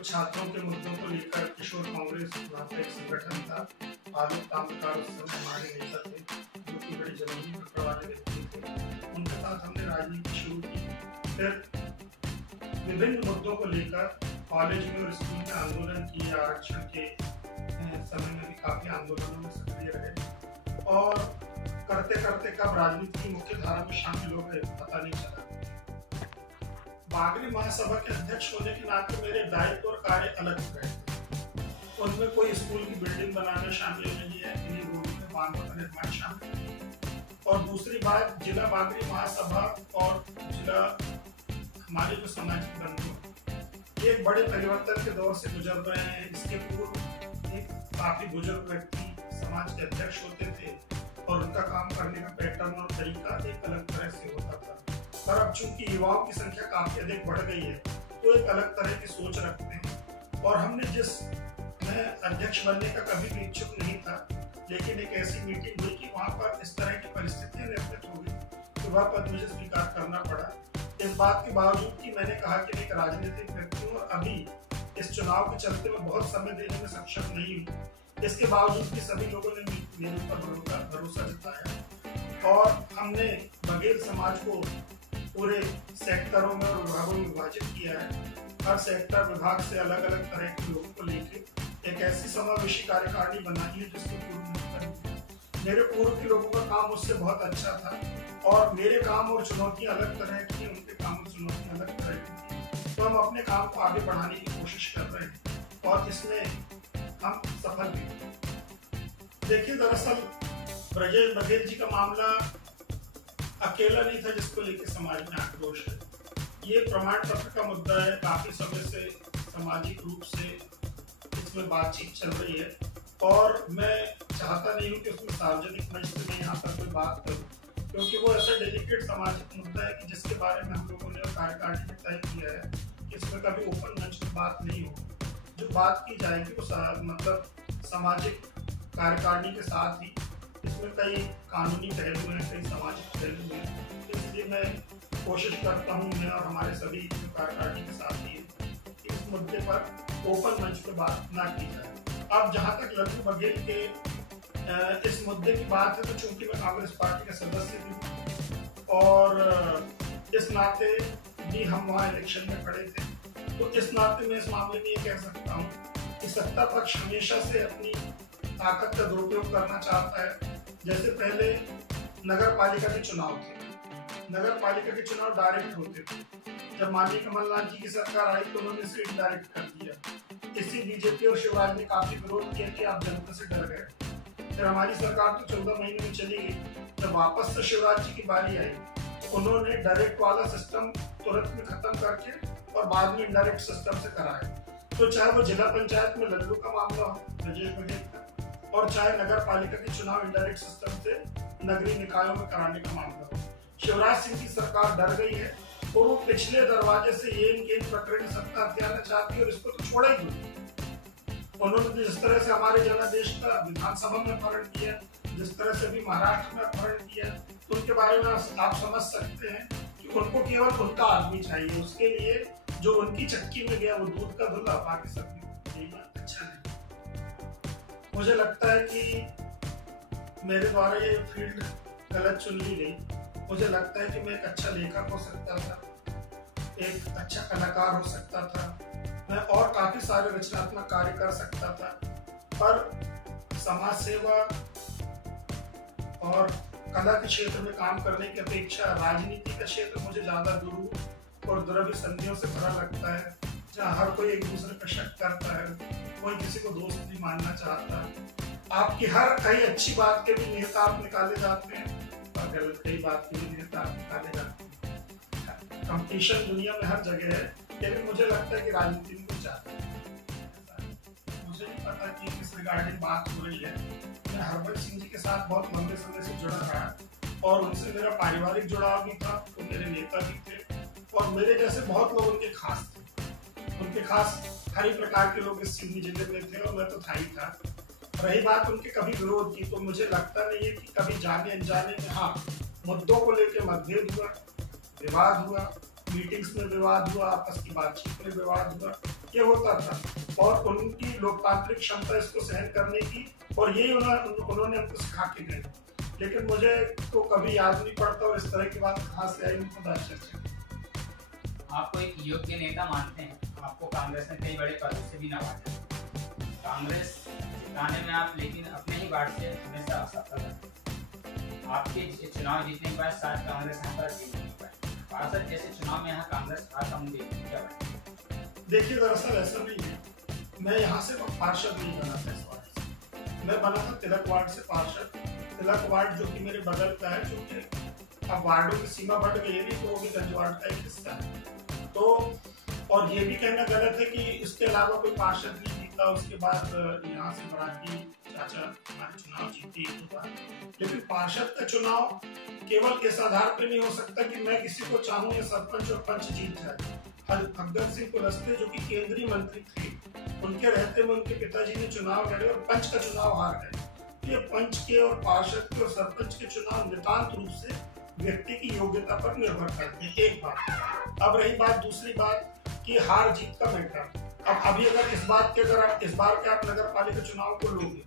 कुछ छात्रों के मुद्दों को लेकर किशोर कांग्रेस नाम का एक संगठन था। आलोक ताम्रकार उस समय हमारे नेता थे, जो कि बड़े जरूरी पकड़ वाले व्यक्ति थे। उनके साथ हमने राजनीति शुरू की। फिर विभिन्न मुद्दों को लेकर कॉलेज में और स्कूल में आंदोलन किए। आरक्षण के समय में भी काफी आंदोलनों में सक्रिय रहे और करते करते कब राजनीति की मुख्य धारा में शामिल हो गए पता नहीं चला। बागरी महासभा के अध्यक्ष होने के नाते मेरे दायित्व और कार्य अलग हो गए। उनमें कोई स्कूल की बिल्डिंग बनाना शामिल नहीं है, किन्हीं रोड में बांधों का निर्माण शामिल नहीं है। और दूसरी बात, जिला बागरी महासभा और जिला हमारे जो सामाजिक बंधु एक बड़े परिवर्तन के दौर से गुजर रहे हैं। इसके पूर्व एक काफी बुजुर्ग व्यक्ति समाज के अध्यक्ष होते थे और उनका काम करने का पैटर्न और तरीका एक अलग तरह से होता था। पर अब चूंकि युवाओं की संख्या काफी अधिक बढ़ गई है तो एक अलग तरह की सोच रखते हैं। और हमने मैं अध्यक्ष बनने का कभी भी इच्छुक नहीं था, लेकिन एक ऐसी मीटिंग हुई कि वहां पर इस तरह की परिस्थितियां निर्मित हो गई तो वह पद मुझे स्वीकार करना पड़ा। इस बात के बावजूद कि मैंने कहा कि मैं एक राजनीतिक व्यक्ति हूँ और अभी इस चुनाव के चलते मैं बहुत समय देने में सक्षम नहीं हूँ, इसके बावजूद भी सभी लोगों ने मेरे ऊपर भरोसा जताया और हमने बघेल समाज को पूरे सेक्टरों में और विभागों में विभाजित किया है। हर सेक्टर विभाग से अलग अलग तरह के लोगों को लेकर एक ऐसी समावेशी कार्यकारिणी बनाई है जिसके पूर्व मेरे पूर्व के लोगों का काम उससे बहुत अच्छा था और मेरे काम और चुनौतियां अलग तरह की, उनके काम और चुनौतियां अलग तरह की थी। तो हम अपने काम को आगे बढ़ाने की कोशिश कर रहे हैं और इसमें हम सफल भी। देखिए, दरअसल ब्रजेश बघेल जी का मामला अकेला नहीं था जिसको लेकर समाज में आक्रोश है। ये प्रमाण पत्र का मुद्दा है, काफी समय से सामाजिक रूप से इसमें बातचीत चल रही है और मैं चाहता नहीं हूँ कि उसमें सार्वजनिक मंच से मैं यहाँ पर कोई बात करूँ, क्योंकि वो ऐसा डेलिकेट सामाजिक मुद्दा है कि जिसके बारे में हम लोगों ने कार्यकारिणी में तय किया है कि इसमें कभी ओपन मंच में बात नहीं हो। जो बात की जाएगी वो मतलब सामाजिक कार्यकारिणी के साथ ही इसमें कई कानूनी पहलू हैं, कई सामाजिक पहलू हैं। इसलिए मैं कोशिश करता हूँ, मैं और हमारे सभी कार्यकारिणी के साथ ही इस मुद्दे पर ओपन मंच पर बात ना की जाए। अब जहाँ तक लल्लू बघेल के इस मुद्दे की बात है तो चूंकि मैं कांग्रेस पार्टी का सदस्य भी और इस नाते भी हम वहाँ इलेक्शन में खड़े थे, तो इस नाते मैं इस मामले में ये कह सकता हूँ कि सत्ता पक्ष हमेशा से अपनी ताकत का दुरुपयोग करना चाहता है। जैसे पहले नगर पालिका के चुनाव थे, नगर पालिका के चुनाव डायरेक्ट होते थे। जब माननीय कमलनाथ जी की सरकार आई तो उन्होंने इसे इनडायरेक्ट कर दिया। इसी बीजेपी और शिवराज ने काफी विरोध किया कि आप जनता से डर गए। फिर हमारी सरकार तो 14 महीने में चली गई। जब वापस से शिवराज जी की बारी आई तो उन्होंने डायरेक्ट वाला सिस्टम तुरंत में खत्म करके और बाद में इनडायरेक्ट सिस्टम से कराया। तो चाहे वो जिला पंचायत में लल्लू का मामला हो, ब्रजेश बघेल का, और चाहे नगर पालिका के चुनाव इनडायरेक्ट सिस्टम से नगरीय निकायों में कराने का मामला हो, शिवराज सिंह की सरकार डर गई है और वो पिछले दरवाजे से ये इनके प्रकरण सत्ता हथियाना चाहती है और इसको तो छोड़ा ही नहीं। उन्होंने जिस तरह से हमारे जनादेश का विधानसभा में अपहरण किया, जिस तरह से भी महाराष्ट्र में अपहरण किया, तो उनके बारे में आप समझ सकते हैं कि उनको केवल उनका आदमी चाहिए। उसके लिए जो उनकी चक्की में गया वो दूध का धुला, बाकी सब अच्छा नहीं। मुझे लगता है कि मेरे द्वारा ये फील्ड गलत चुन ली गई। मुझे लगता है कि मैं एक अच्छा लेखक हो सकता था, एक अच्छा कलाकार हो सकता था, मैं और काफी सारे रचनात्मक कार्य कर सकता था, पर समाज सेवा और कला के क्षेत्र में काम करने की अपेक्षा राजनीति का क्षेत्र मुझे ज्यादा दूर और द्रव्य संधियों से भरा लगता है, जहाँ हर कोई एक दूसरे पर शक करता है, कोई किसी को दोस्त नहीं मानना चाहता। आपकी हर कई अच्छी बात के भी निहितार्थ निकाले जाते हैं और गलत कई बात के भी निहितार्थ निकाले जाते हैं। कंपटीशन दुनिया में हर जगह है, लेकिन मुझे लगता है कि राजनीति में कुछ आता है। मुझे नहीं पता कि किस रिगार्डिंग बात हो रही है। मैं हरबंस सिंह जी के साथ बहुत लंबे समय से जुड़ा रहा और उनसे मेरा पारिवारिक जुड़ाव भी था, वो मेरे नेता भी थे और मेरे जैसे बहुत लोग उनके खास थे। उनके खास हर एक प्रकार के लोग इस सिवनी जिले में थे और मैं तो था ही था। रही बात उनके कभी विरोध की, तो मुझे लगता नहीं है कि कभी जाने अनजाने में हाँ मुद्दों को लेकर मतभेद हुआ, विवाद हुआ, मीटिंग्स में विवाद हुआ, आपस की बातचीत में विवाद हुआ, ये होता था और उनकी लोकतांत्रिक क्षमता इसको सहन करने की, और यही उन्होंने हमको सिखा के गए। लेकिन मुझे तो कभी याद नहीं पड़ता और इस तरह की बात कहाँ से आई मुझे आश्चर्य। आपको एक योग्य नेता मानते हैं, आपको कांग्रेस ने कई बड़े पदों से भी नवाजा। कांग्रेस जिताने में आप लेकिन अपने ही वार्ड से हमेशा असफल रहे। आपके चुनाव जीतने के बाद शायद कांग्रेस यहाँ पर जीत नहीं पाई। पार्षद जैसे चुनाव में यहाँ कांग्रेस हार कम देती क्या बात? देखिए, दरअसल ऐसा नहीं है, मैं यहाँ से पार्षद नहीं बना था इस वार्ड से। मैं बना था तिलक वार्ड से पार्षद। तिलक वार्ड जो कि मेरे बगल का है, जो कि अब वार्डों की सीमा बढ़ गई है, तो वो भी गंज वार्ड का एक हिस्सा है। तो और ये भी कहना गलत है कि इसके अलावा कोई पार्षद नहीं जीता, उसके बाद यहाँ से मराठी चाचा हमारे चुनाव जीते होता। लेकिन पार्षद का चुनाव केवल इस आधार पर नहीं हो सकता कि मैं किसी को चाहूँ या सरपंच और पंच जीत जाए। भगत सिंह कुलस्ते जो कि केंद्रीय मंत्री थे, उनके रहते में उनके पिताजी ने चुनाव लड़े और पंच का चुनाव हार गए। ये पंच के और पार्षद के और सरपंच के चुनाव नितांत रूप से व्यक्ति की योग्यता पर निर्भर करते हैं, एक बात। अब रही बात दूसरी बात कि हार जीत का मैटर। अब अभी अगर इस बार के आप नगर पालिका चुनाव को लोगे,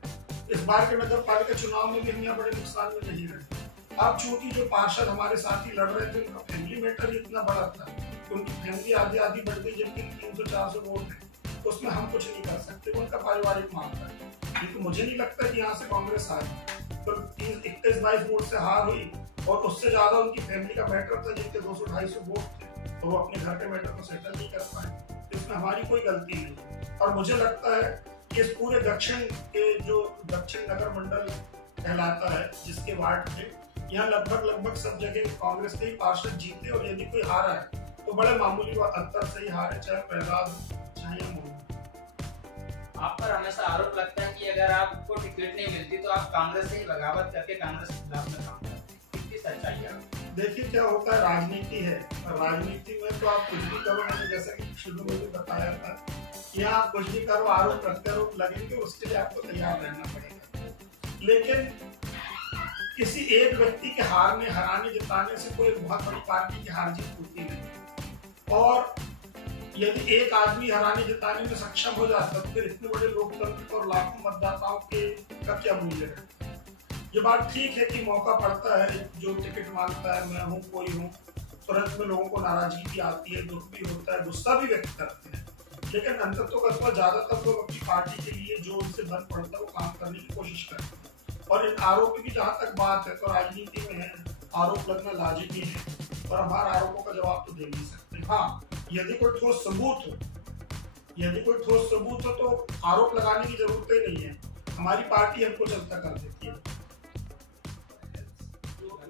इस बार के नगर पालिका चुनाव में भी हम यहाँ बड़े नुकसान में नहीं रहे। अब चूंकि जो पार्षद हमारे साथ ही लड़ रहे थे, उनका फैमिली मैटर इतना बड़ा था, उनकी फैमिली आधी आधी बढ़ गई, जबकि 300-400 वोट है, उसमें हम कुछ नहीं कर सकते, उनका पारिवारिक मामला है। लेकिन मुझे नहीं लगता कि यहाँ से कांग्रेस हारी। तो 21-22 वोट से हार हुई और उससे ज्यादा उनकी फैमिली का मैटर था, जिनके 200-250 वोट थे, तो वो अपने घर के मैटर को सेटल नहीं कर पाए। इसमें हमारी कोई गलती नहीं। और मुझे लगता है कि इस पूरे दक्षिण के जो दक्षिण नगर मंडल कहलाता है, जिसके वार्ड थे, यहाँ लगभग सब जगह कांग्रेस के ही पार्षद जीते, और यदि कोई हारा है तो बड़े मामूली अंतर से ही हारे, चाहे प्रहलाद चाहे मोहन। आप पर हमेशा आरोप लगता है कि अगर आपको टिकट नहीं मिलती तो आप कांग्रेस से ही बगावत करके कांग्रेस के खिलाफ में काम करते हैं। कितनी सच्चाई है? देखिए, क्या होता है, राजनीति है, और राजनीति में तो आप कुछ भी करो, मैंने जैसा कि शुरू में भी बताया था कि आप कुछ भी करो, आरोप प्रत्यारोप लगेंगे, उसके लिए आपको तैयार रहना पड़ेगा। लेकिन किसी एक व्यक्ति के हारने हराने जिताने से कोई बहुत बड़ी पार्टी की हार जीत होती नहीं। और यदि एक आदमी हराने जिताने में सक्षम हो जाता तो फिर इतने बड़े लोकतंत्र और लाखों मतदाताओं के का क्या मूल्य है? ये बात ठीक है कि मौका पड़ता है, जो टिकट मांगता है, मैं हूँ कोई हूँ, तुरंत में लोगों को नाराजगी भी आती है, दुख भी होता है, गुस्सा भी व्यक्त करते हैं। लेकिन अंततः ज्यादातर लोग अपनी पार्टी के लिए जो उनसे बन पड़ता है वो काम करने की कोशिश करते हैं। और इन आरोप की जहाँ तक बात है, तो राजनीति में है, आरोप लगना लाजिमी है, और हमारे आरोपों का जवाब तो दे नहीं सकते। हाँ, यदि कोई ठोस सबूत हो तो आरोप लगाने की जरूरत ही नहीं है, हमारी पार्टी हमको चलता कर देती है।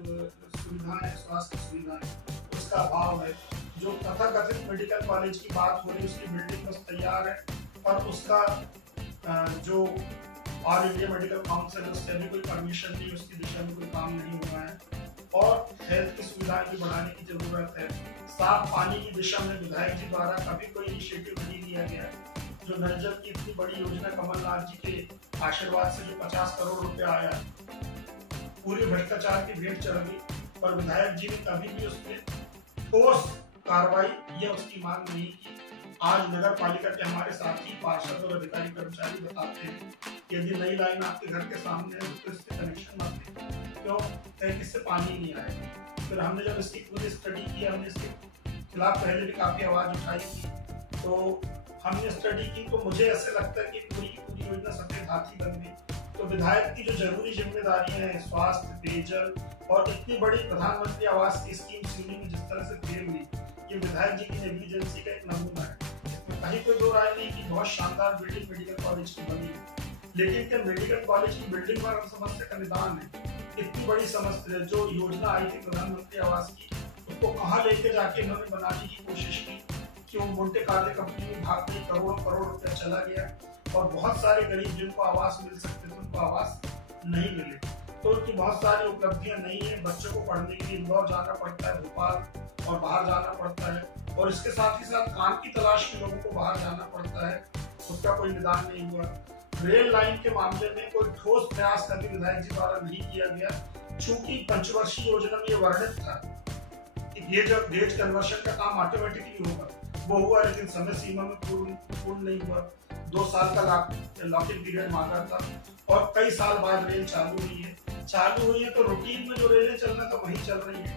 जो सुविधाएं, स्वास्थ्य सुविधाएं, उसका अभाव है। जो तथाकथित मेडिकल कॉलेज की बात हो रही है, उसकी बिल्डिंग बस तैयार है, और उसका जो ऑल इंडिया मेडिकल काउंसिल, उससे अभी कोई परमिशन नहीं, उसकी दिशा में कोई काम नहीं हुआ है। और हेल्थ की सुविधाएं भी बढ़ाने की जरूरत है। साफ पानी की दिशा में विधायक जी द्वारा कभी कोई इनिशिएटिव नहीं लिया गया। जो नल जल की इतनी बड़ी योजना कमलनाथ जी के आशीर्वाद से जो 50 करोड़ रुपया आया, पूरी भ्रष्टाचार की भेंट चढ़ गई, पर विधायक जी ने कभी भी उसमें ठोस कार्रवाई या उसकी मांग नहीं की। आज नगर पालिका के हमारे साथी पार्षद और अधिकारी कर्मचारी बताते हैं कि यदि नई लाइन आपके घर के सामने है तो इसके कनेक्शन मत लें। क्यों? इससे पानी नहीं आएगा। फिर हमने जब इसकी पूरी स्टडी की, हमने इसके खिलाफ पहले भी काफी आवाज उठाई थी, तो हमने स्टडी की, तो मुझे ऐसे लगता है कि पूरी योजना सफेद हाथी बन गई। तो विधायक की जो जरूरी जिम्मेदारियां हैं, स्वास्थ्य, पेयजल और इतनी बड़ी प्रधानमंत्री आवास की स्कीम सीने में जिस तरह से फेल हुई, ये विधायक जी की नेग्लिजेंसी का एक नमूना है। इसमें कहीं कोई दो राय नहीं कि बहुत शानदार बिल्डिंग मेडिकल कॉलेज की बनी है, लेकिन क्या मेडिकल कॉलेज की बिल्डिंग पर समस्या का निदान है? इतनी बड़ी समस्या जो योजना आई थी प्रधानमंत्री आवास की, उसको कहाँ लेके जाके इन्होंने बनाने की कोशिश की कि वो मोटे कार्य कंपनी में भाग गई, करोड़ों करोड़ रुपया चला गया, और बहुत सारे गरीब जिनको आवास मिल सकते थे उनको आवास नहीं मिले। तो उनकी बहुत सारी उपलब्धियां नहीं है। बच्चों को पढ़ने के लिए इंदौर जाना पड़ता है, भोपाल और बाहर जाना पड़ता है, और इसके साथ ही साथ काम की तलाश में लोगों को बाहर जाना पड़ता है, उसका कोई निदान नहीं हुआ। रेल लाइन के मामले में कोई ठोस प्रयास कभी विधायक जी द्वारा नहीं किया गया, चूंकि पंचवर्षीय योजना में ये वर्णित था कि ये जब गेज कन्वर्शन का काम ऑटोमेटिकली होगा, वो हुआ लेकिन समय सीमा में पूर्ण नहीं हुआ। 2 साल का लॉकिंग पीरियड मांगा था और कई साल बाद रेल चालू हुई है तो रूटीन में जो रेलें चलना था वही चल रही है,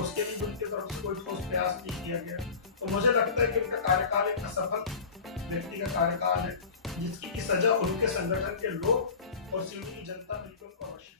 उसके लिए उनकी तरफ से कोई ठोस प्रयास नहीं किया गया। तो मुझे लगता है कि उनका कार्यकाल एक असफल व्यक्ति का कार्यकाल है, जिसकी की सजा उनके संगठन के लोग और सिवनी की जनता मिलकर उनको अवश्य